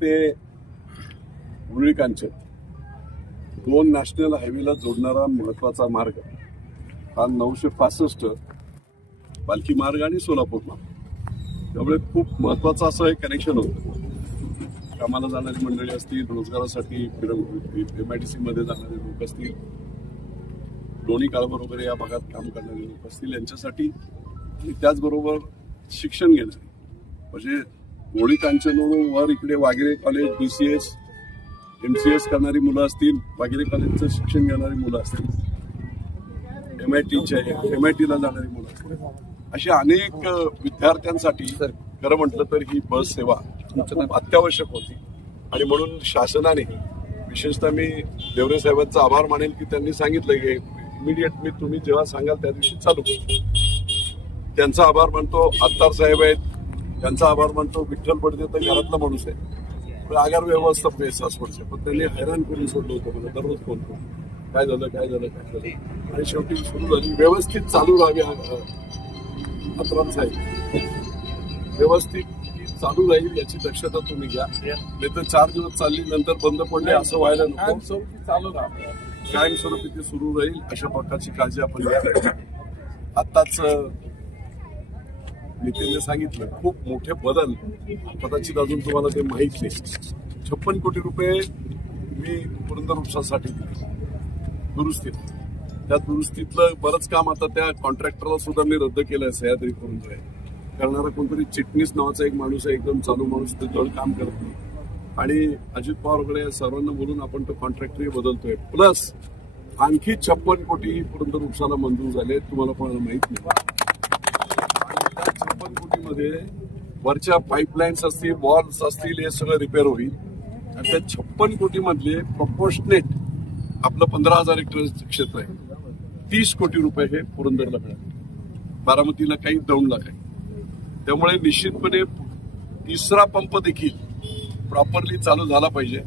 ते उरळी कांचन 2 नॅशनल हायवेला जोडणारा महत्वाचा मार्ग हा 965 पालखी मार्ग आणि सोलापूर मार्ग, त्यामुळे खूप महत्वाचं असं हे कनेक्शन होतं. कामाला जाणारी मंडळी असतील, रोजगारासाठी MIDC मध्ये जाणारे लोक असतील, लोणी काळभोर वगैरे या भागात काम करणारे लोक असतील यांच्यासाठी, आणि त्याचबरोबर शिक्षण घेणारे म्हणजे होळी कांचनवर इकडे वाघेरे कॉलेज, BCS MCS करणारी मुलं असतील, वाघेरे कॉलेजचं शिक्षण घेणारी मुलं असतील, MITला जाणारी मुलं असतील, अशा अनेक विद्यार्थ्यांसाठी खरं म्हटलं तर ही बस सेवा खूप अत्यावश्यक होती. आणि म्हणून शासनाने विशेषतः मी देवरे साहेबांचा आभार मानेल की त्यांनी सांगितलं की इमिडिएट मी तुम्ही जेव्हा सांगाल त्या दिवशी चालू. त्यांचा आभार मानतो. आत्तार साहेब आहेत, त्यांचा आभार मानतो. विठ्ठल पडते तर घरातला माणूस आहे, पण आगार व्यवस्थापन आहे सासवडचे, पण त्यांनी हैराण करून सोडलं होतं मला दररोज फोन करून काय झालं काय झालं काय झालं, आणि शेवटी सुरू झाली. व्यवस्थित चालू राहावी आत्तार साहेब, व्यवस्थित चालू राहील याची दक्षता तुम्ही घ्या. नाही तर 4 दिवस चालली नंतर बंद पडले असं व्हायला नको. चालू राहा, कायमस्वरूपी ते सुरू राहील अशा प्रकारची काळजी आपण घ्या. आत्ताच नितीनने सांगितलं खूप मोठे बदल, कदाचित अजून तुम्हाला ते माहीत नाही. 56 कोटी रुपये मी पुरंदर उपसासाठी दिले दुरुस्तीत. त्या दुरुस्तीतलं बरंच काम आता त्या कॉन्ट्रॅक्टरला सुद्धा मी रद्द केलंय. सह्याद्री करून करणारा कोणतरी चिटणीस नावाचा एक माणूस आहे, एकदम चालू माणूस, ते जड काम करत नाही. आणि अजित पवार वगैरे सर्वांना बोलून आपण तो कॉन्ट्रॅक्टरही बदलतोय. प्लस आणखी 56 कोटी पुरंदर उपसाला मंजूर झाले, तुम्हाला कोणाला माहित नाही. 56 कोटीमध्ये वरच्या पाईपलाईन्स असतील, वॉल्स असतील, हे सगळं रिपेअर होईल. आणि त्या 56 कोटीमधले प्रपोर्शनेट आपलं 15,000 हेक्टर क्षेत्र आहे, 30 कोटी रुपये हे पुरंदरला मिळाले. बारामतीला काही, दौंडला काही. त्यामुळे निश्चितपणे 3रा पंप देखील प्रॉपरली चालू झाला पाहिजे.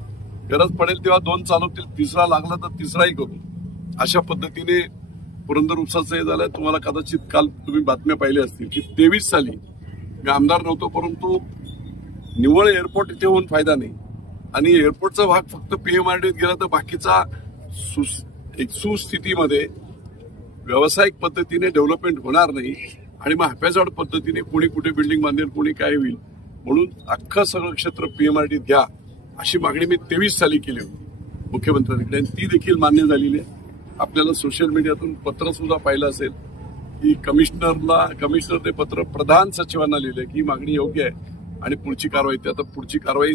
गरज पडेल तेव्हा 2 चालवतील, 3रा लागला तर 3राही करू. अशा पद्धतीने पुरंदर उपसाचं हे झालंय. तुम्हाला कदाचित काल तुम्ही बातम्या पाहिल्या असतील की 23 साली मी आमदार नव्हतो, परंतु निव्वळ एअरपोर्ट इथे होऊन फायदा नाही. आणि एअरपोर्टचा भाग फक्त PMRDत गेला तर बाकीचा एक सुस्थितीमध्ये व्यावसायिक पद्धतीने डेव्हलपमेंट होणार नाही. आणि मग हॅप्याजाड पद्धतीने कोणी कुठे बिल्डिंग बांधेल, कोणी काय होईल. म्हणून अख्खं सगळं क्षेत्र PMRDत घ्या अशी मागणी मी 23 साली केली होती मुख्यमंत्र्यांकडे, आणि ती देखील मान्य झालेली आहे. आपल्याला सोशल मीडियातून पत्र सुद्धा पाहिलं असेल की कमिशनरने पत्र प्रधान सचिवांना लिहिले की ही मागणी योग्य आहे आणि पुढची कारवाई. आता पुढची कारवाई